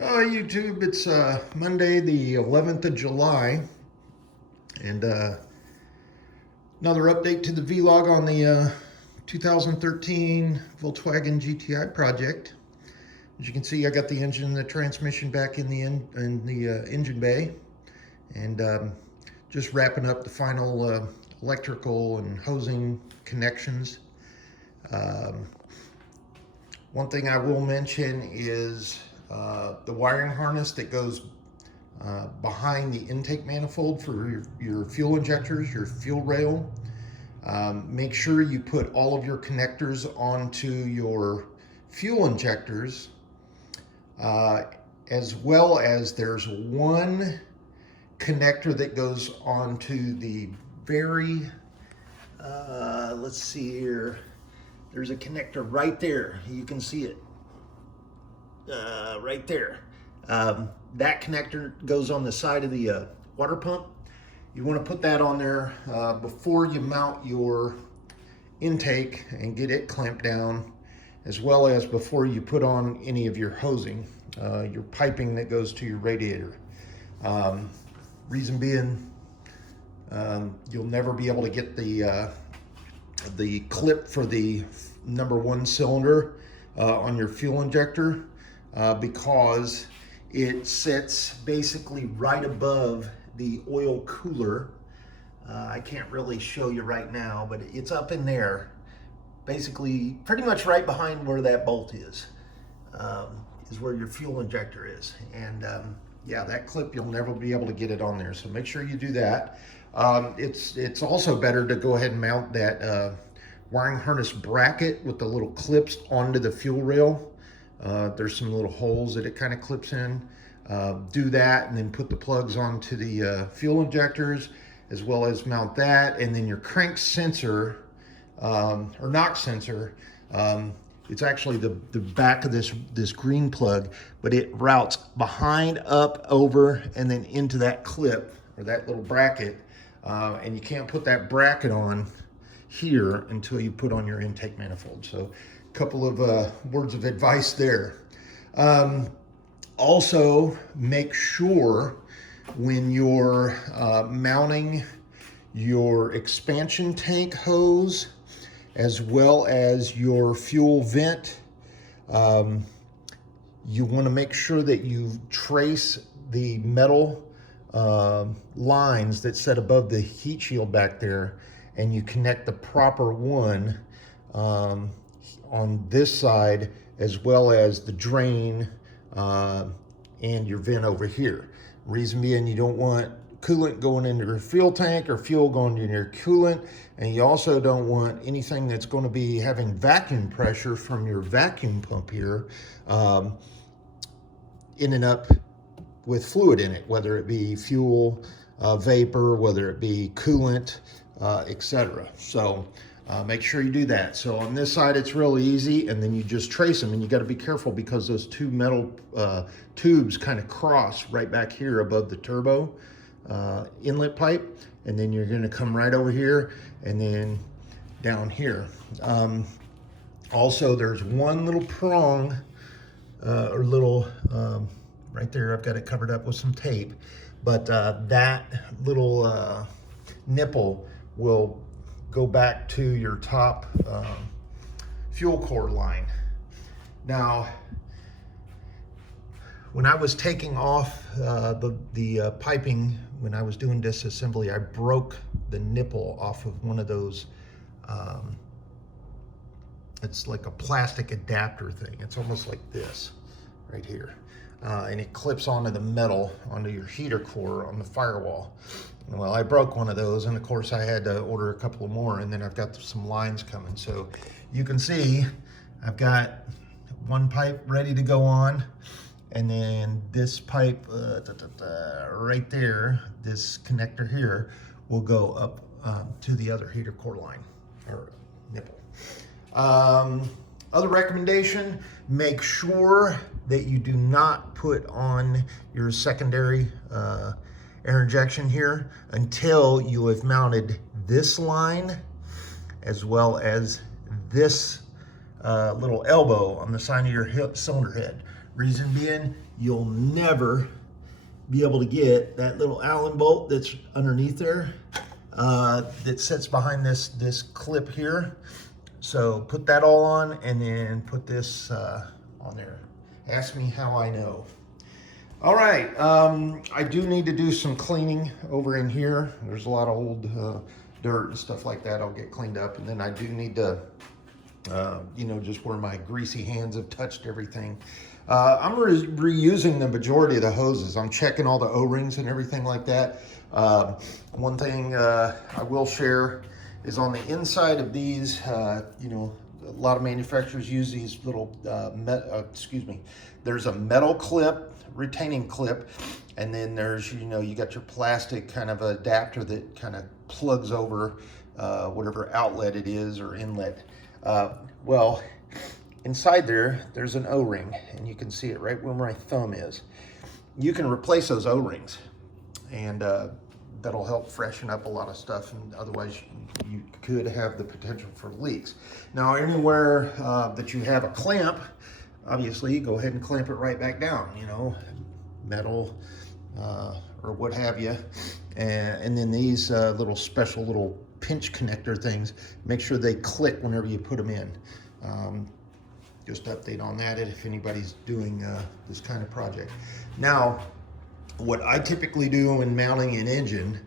YouTube, it's Monday, the 11th of July, and another update to the vlog on the 2013 Volkswagen GTI project. As you can see, I got the engine and the transmission back in the engine bay, and just wrapping up the final electrical and hosing connections. One thing I will mention is the wiring harness that goes behind the intake manifold for your fuel injectors, your fuel rail. Make sure you put all of your connectors onto your fuel injectors, as well as there's one connector that goes onto the very, let's see here, there's a connector right there. You can see it. Right there. That connector goes on the side of the water pump. You want to put that on there before you mount your intake and get it clamped down, as well as before you put on any of your hosing, your piping that goes to your radiator. Reason being, you'll never be able to get the clip for the #1 cylinder on your fuel injector. Because it sits basically right above the oil cooler. I can't really show you right now, but it's up in there, basically pretty much right behind where that bolt is where your fuel injector is. And yeah, that clip, you'll never be able to get it on there, so make sure you do that. It's also better to go ahead and mount that wiring harness bracket with the little clips onto the fuel rail. There's some little holes that it kind of clips in. Do that and then put the plugs onto the fuel injectors, as well as mount that. And then your crank sensor, or knock sensor, it's actually the back of this green plug, but it routes behind, up, over, and then into that clip or that little bracket. And you can't put that bracket on here until you put on your intake manifold. So a couple of words of advice there. Also, make sure when you're mounting your expansion tank hose, as well as your fuel vent, you want to make sure that you trace the metal lines that set above the heat shield back there, and you connect the proper one on this side, as well as the drain and your vent over here. Reason being, you don't want coolant going into your fuel tank or fuel going into your coolant, and you also don't want anything that's going to be having vacuum pressure from your vacuum pump here ending up with fluid in it, whether it be fuel, vapor, whether it be coolant, etc. So make sure you do that. So on this side, it's really easy, and then you just trace them, and you got to be careful because those two metal tubes kind of cross right back here above the turbo inlet pipe, and then you're going to come right over here and then down here. Also, there's one little prong or little right there. I've got it covered up with some tape, but that little nipple will go back to your top fuel core line. Now, when I was taking off the piping, when I was doing disassembly, I broke the nipple off of one of those. It's like a plastic adapter thing. It's almost like this right here. And it clips onto the metal, onto your heater core on the firewall. Well, I broke one of those, and of course I had to order a couple of more, and then I've got some lines coming. So you can see I've got one pipe ready to go on, and then this pipe right there, this connector here, will go up to the other heater core line, or nipple. Other recommendation, make sure that you do not put on your secondary air injection here until you have mounted this line, as well as this little elbow on the side of your cylinder head. Reason being, you'll never be able to get that little Allen bolt that's underneath there that sits behind this clip here. So put that all on and then put this on there. Ask me how I know. All right, I do need to do some cleaning over in here. There's a lot of old dirt and stuff like that. I'll get cleaned up, and then I do need to, you know, just where my greasy hands have touched everything. I'm reusing the majority of the hoses. I'm checking all the O-rings and everything like that. One thing I will share is on the inside of these, you know, a lot of manufacturers use these little, there's a metal clip, retaining clip, and then there's, you know, you got your plastic kind of adapter that kind of plugs over whatever outlet it is or inlet. Well, inside there's an O-ring, and you can see it right where my thumb is. You can replace those O-rings, and that'll help freshen up a lot of stuff, and otherwise you could have the potential for leaks. Now, anywhere that you have a clamp, obviously go ahead and clamp it right back down, you know, metal or what have you. And then these little special little pinch connector things, make sure they click whenever you put them in. Just update on that if anybody's doing this kind of project. Now, what I typically do when mounting an engine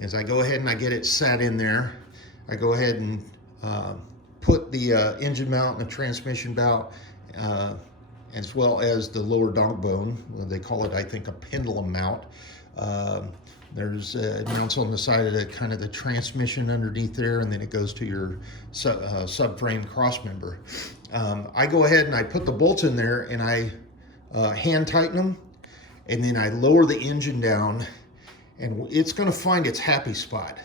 is I go ahead and I get it set in there. I go ahead and put the engine mount and the transmission mount, as well as the lower donk bone. They call it, I think, a pendulum mount. There's mounts on the side of the kind of the transmission underneath there, and then it goes to your subframe cross member. I go ahead and I put the bolts in there, and I hand tighten them, and then I lower the engine down, and it's going to find its happy spot.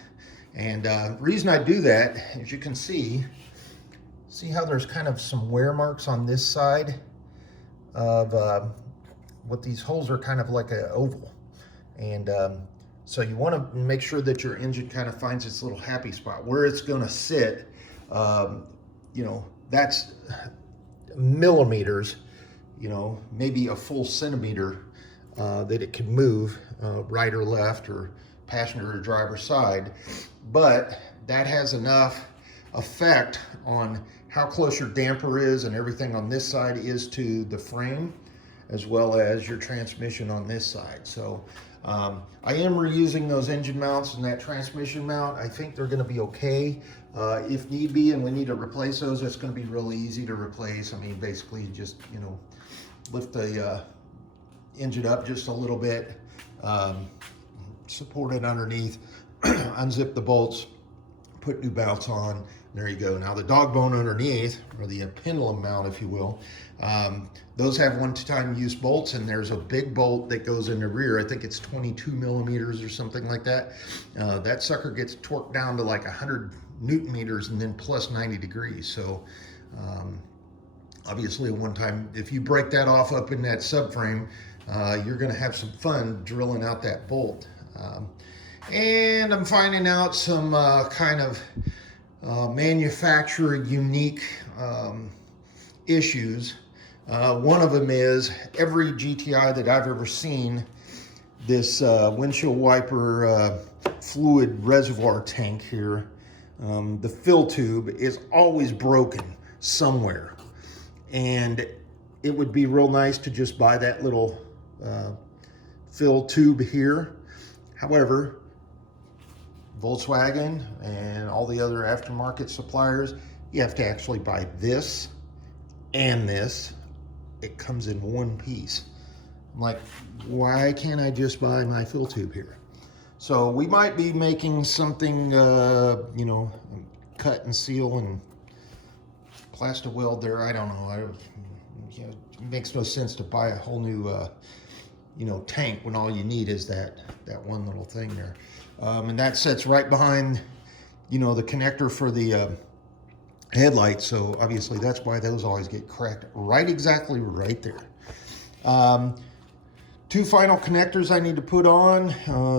And the reason I do that, as you can see how there's kind of some wear marks on this side of what these holes are kind of like an oval. And so you want to make sure that your engine kind of finds its little happy spot where it's going to sit. You know, that's millimeters, you know, maybe a full centimeter that it can move right or left or passenger or driver side. But that has enough effect on how close your damper is and everything on this side is to the frame, as well as your transmission on this side. So I am reusing those engine mounts and that transmission mount. I think they're going to be okay. If need be and we need to replace those, it's going to be really easy to replace. I mean, basically just, you know, lift the engine up just a little bit, support it underneath, unzip the bolts, put new bolts on. There you go. Now the dog bone underneath, or the pendulum mount, if you will, those have one-time use bolts, and there's a big bolt that goes in the rear. I think it's 22 millimeters or something like that. That sucker gets torqued down to like 100 Newton meters and then plus 90 degrees. So obviously at one time, if you break that off up in that subframe, you're going to have some fun drilling out that bolt. And I'm finding out some kind of manufacturer unique issues. One of them is every GTI that I've ever seen, this windshield wiper fluid reservoir tank here, the fill tube is always broken somewhere. And it would be real nice to just buy that little fill tube here. However, Volkswagen and all the other aftermarket suppliers, you have to actually buy this and this. It comes in one piece. I'm like, why can't I just buy my fill tube here? So we might be making something, you know, cut and seal and plaster weld there. I don't know. You know, it makes no sense to buy a whole new, you know, tank when all you need is that one little thing there. And that sits right behind, you know, the connector for the headlights. So obviously that's why those always get cracked exactly right there. Two final connectors I need to put on.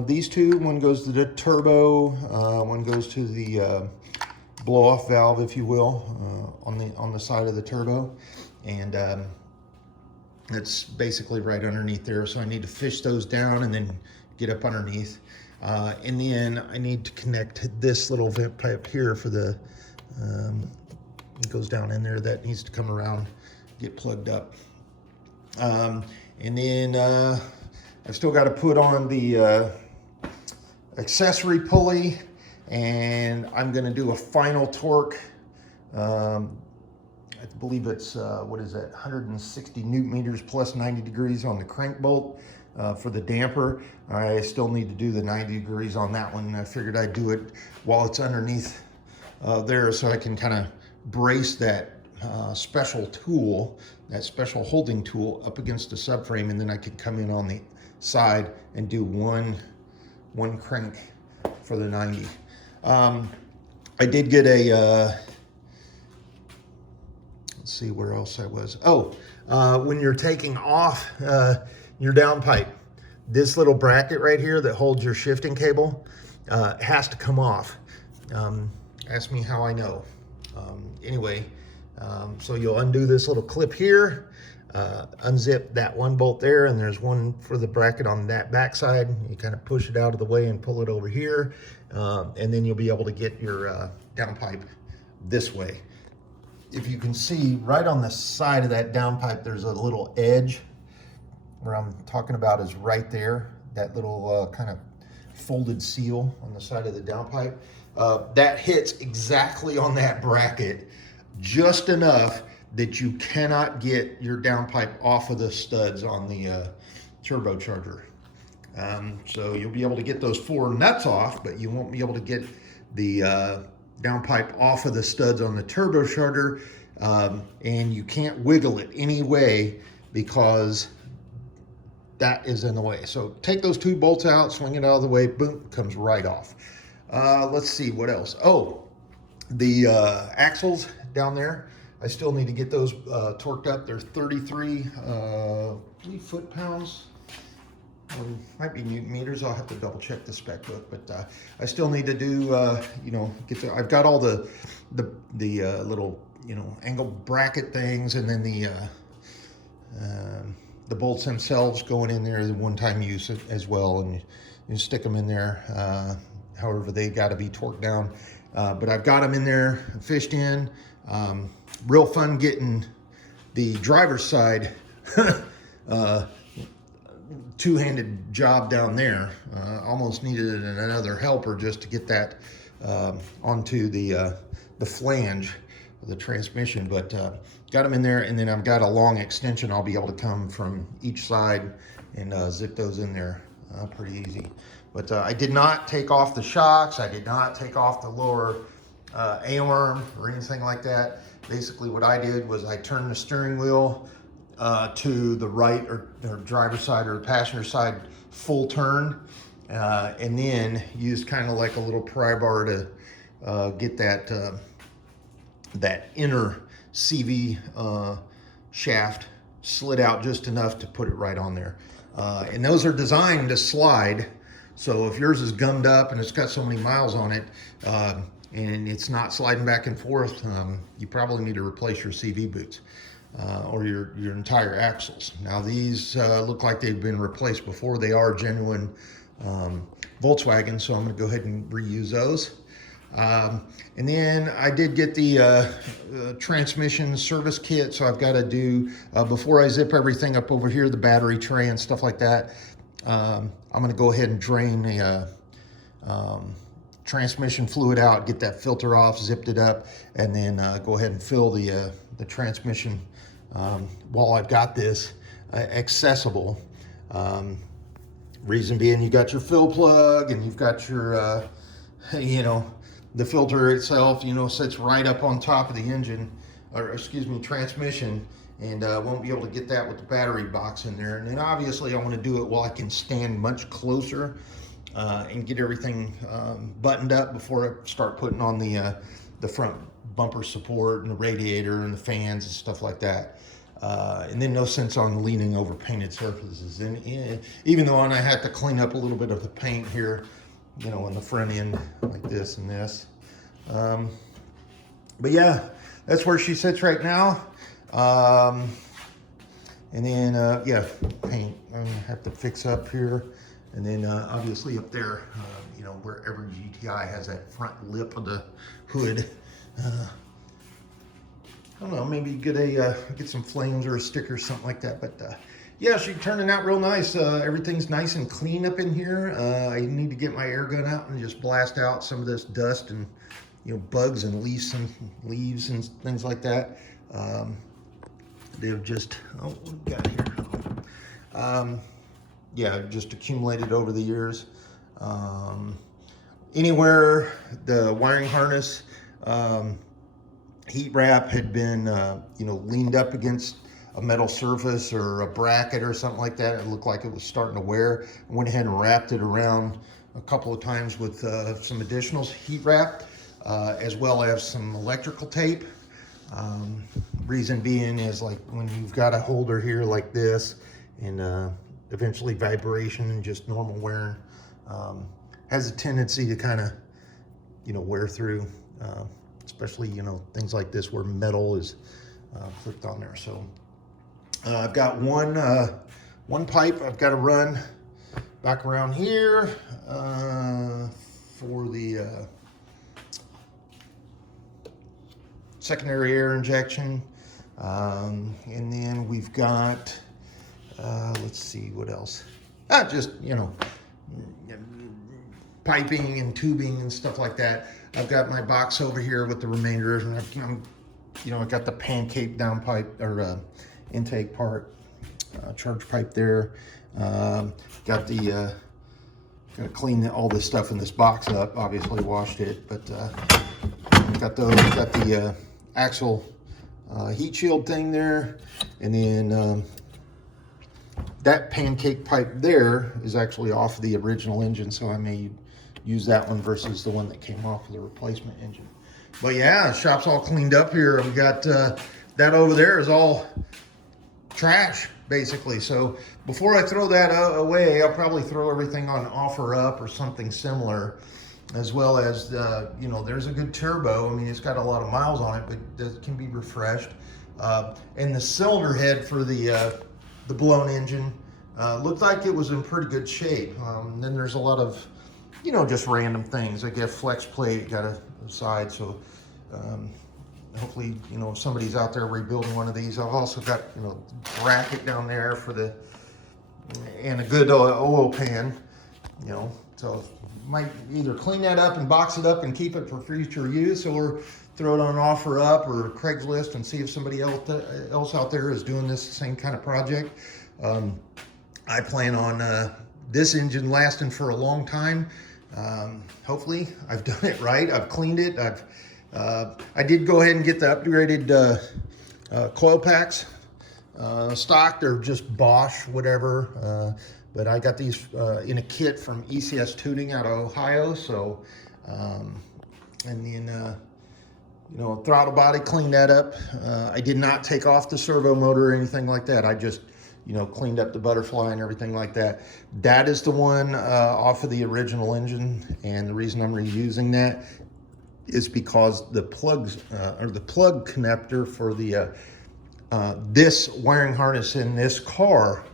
These two, one goes to the turbo, one goes to the blow-off valve, if you will, on the side of the turbo. And It's basically right underneath there. So I need to fish those down and then get up underneath. And then I need to connect this little vent pipe here for the, it goes down in there. That needs to come around, get plugged up. And then I've still got to put on the accessory pulley, and I'm going to do a final torque. I believe it's, what is that, 160 newton meters plus 90 degrees on the crank bolt for the damper. I still need to do the 90 degrees on that one. I figured I'd do it while it's underneath there so I can kind of brace that special tool, that special holding tool up against the subframe, and then I can come in on the side and do one crank for the 90. I did get a, let's see where else I was. Oh, when you're taking off your downpipe, this little bracket right here that holds your shifting cable has to come off. Ask me how I know. Anyway, so you'll undo this little clip here, unzip that one bolt there, and there's one for the bracket on that back side. You kind of push it out of the way and pull it over here, and then you'll be able to get your downpipe this way. If you can see right on the side of that downpipe, there's a little edge. Where I'm talking about is right there, that little kind of folded seal on the side of the downpipe. That hits exactly on that bracket, just enough that you cannot get your downpipe off of the studs on the turbocharger. So you'll be able to get those 4 nuts off, but you won't be able to get the downpipe off of the studs on the turbocharger, and you can't wiggle it any way because that is in the way. So take those 2 bolts out, swing it out of the way, boom, comes right off. Let's see what else. Oh, the axles down there, I still need to get those torqued up. They're 33 foot-pounds. Might be newton meters. I'll have to double check the spec book, but I still need to do, you know, I've got all the little, you know, angle bracket things, and then the bolts themselves going in there, the one-time use as well, and you stick them in there however they got to be torqued down. But I've got them in there, fished in. Real fun getting the driver's side two-handed job down there. Almost needed another helper just to get that onto the flange of the transmission, but got them in there, and then I've got a long extension. I'll be able to come from each side and zip those in there pretty easy. But I did not take off the shocks. I did not take off the lower A-arm or anything like that. Basically what I did was I turned the steering wheel to the right or driver's side or passenger side full turn, and then used kind of like a little pry bar to get that that inner CV shaft slid out just enough to put it right on there. And those are designed to slide. So if yours is gummed up and it's got so many miles on it, and it's not sliding back and forth, you probably need to replace your CV boots or your entire axles. Now these look like they've been replaced before. They are genuine Volkswagen, so I'm going to go ahead and reuse those. And then I did get the transmission service kit, so I've got to do, before I zip everything up over here, the battery tray and stuff like that, I'm going to go ahead and drain the transmission fluid out, get that filter off, zipped it up, and then go ahead and fill the transmission while I've got this accessible. Reason being, you got your fill plug and you've got your, you know, the filter itself, you know, sits right up on top of the engine, or excuse me, transmission, and won't be able to get that with the battery box in there. And then obviously I want to do it while I can stand much closer and get everything buttoned up before I start putting on the front bumper support and the radiator and the fans and stuff like that. And then no sense on leaning over painted surfaces. And even though I had to clean up a little bit of the paint here, you know, on the front end like this and this. But yeah, that's where she sits right now. And then, yeah, paint. I'm gonna have to fix up here. And then obviously up there, you know, where every GTI has that front lip of the hood. I don't know, maybe get some flames or a sticker or something like that. But yeah, she's turning out real nice. Everything's nice and clean up in here. I need to get my air gun out and just blast out some of this dust and, you know, bugs and leaves and things like that. They've just, oh, what we got here? Yeah, just accumulated over the years. Anywhere the wiring harness heat wrap had been, you know, leaned up against a metal surface or a bracket or something like that, it looked like it was starting to wear. I went ahead and wrapped it around a couple of times with some additional heat wrap, as well as some electrical tape. Reason being is, like, when you've got a holder here like this, and eventually vibration and just normal wearing has a tendency to kind of, you know, wear through, especially, you know, things like this where metal is flipped on there. So I've got one pipe I've got to run back around here for the secondary air injection, and then we've got let's see what else. Just, you know, piping and tubing and stuff like that. I've got my box over here with the remainder, and I've got the pancake down pipe or intake part, charge pipe there. Got the gotta clean all this stuff in this box up. Obviously washed it, but got the axle heat shield thing there, and then that pancake pipe there is actually off the original engine, so I may use that one versus the one that came off of the replacement engine. But yeah, shop's all cleaned up here. We got that over there is all trash, basically. So before I throw that away, I'll probably throw everything on OfferUp or something similar, as well as, you know, there's a good turbo. I mean, it's got a lot of miles on it, but it can be refreshed. And the cylinder head for the blown engine looked like it was in pretty good shape. Then there's a lot of, you know, just random things. I guess flex plate got a side, so hopefully, you know, if somebody's out there rebuilding one of these. I've also got, you know, bracket down there for the, and a good oil pan, you know, so might either clean that up and box it up and keep it for future use, or throw it on OfferUp or Craigslist and see if somebody else out there is doing this same kind of project. I plan on this engine lasting for a long time. Hopefully I've done it right. I've cleaned it. I did go ahead and get the upgraded coil packs stock. They're just Bosch, whatever. But I got these in a kit from ECS Tuning out of Ohio. So, and then, you know, throttle body, cleaned that up. I did not take off the servo motor or anything like that. I just, you know, cleaned up the butterfly and everything like that. That is the one off of the original engine, and the reason I'm reusing that is because the plugs or the plug connector for the this wiring harness in this car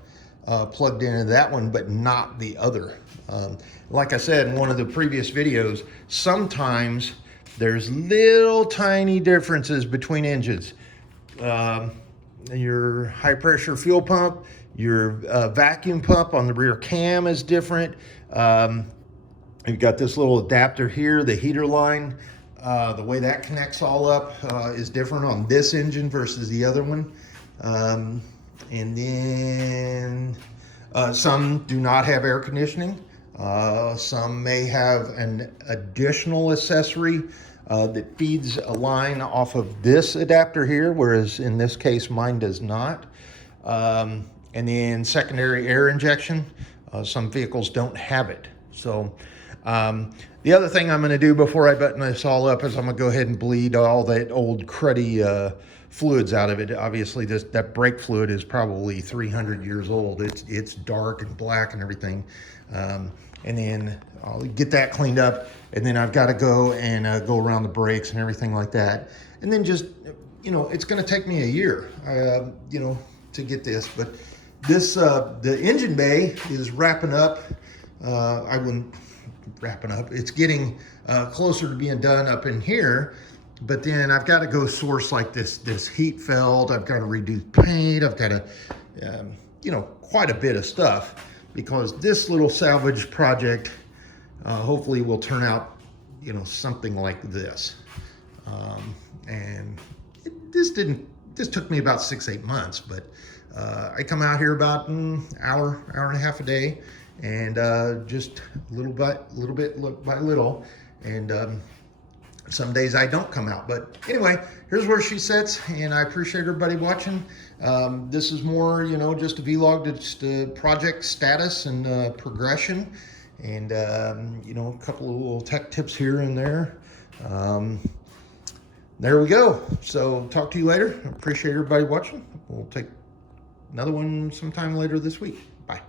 plugged into that one, but not the other. Like I said in one of the previous videos, sometimes there's little tiny differences between engines. Your high pressure fuel pump, your vacuum pump on the rear cam is different. You've got this little adapter here, the heater line. The way that connects all up is different on this engine versus the other one. And then some do not have air conditioning. Some may have an additional accessory that feeds a line off of this adapter here, whereas in this case mine does not. And then secondary air injection, some vehicles don't have it. So the other thing I'm going to do before I button this all up is I'm going to go ahead and bleed all that old cruddy fluids out of it. Obviously that brake fluid is probably 300 years old. It's dark and black and everything. And then I'll get that cleaned up, and then I've got to go and go around the brakes and everything like that. And then just, you know, it's going to take me a year. You know, to get this. But this, the engine bay is wrapping up. I wouldn't wrapping up. It's getting closer to being done up in here. But then I've got to go source like this heat felt. I've got to redo paint. I've got to, you know, quite a bit of stuff, because this little salvage project hopefully will turn out, you know, something like this. And this took me about 6-8 months, but I come out here about an hour and a half a day, and just little by little, and some days I don't come out. But anyway, here's where she sits, and I appreciate everybody watching. This is more, you know, just a vlog, just project status and progression, and you know, a couple of little tech tips here and there. There we go. So talk to you later. Appreciate everybody watching. We'll take another one sometime later this week. Bye.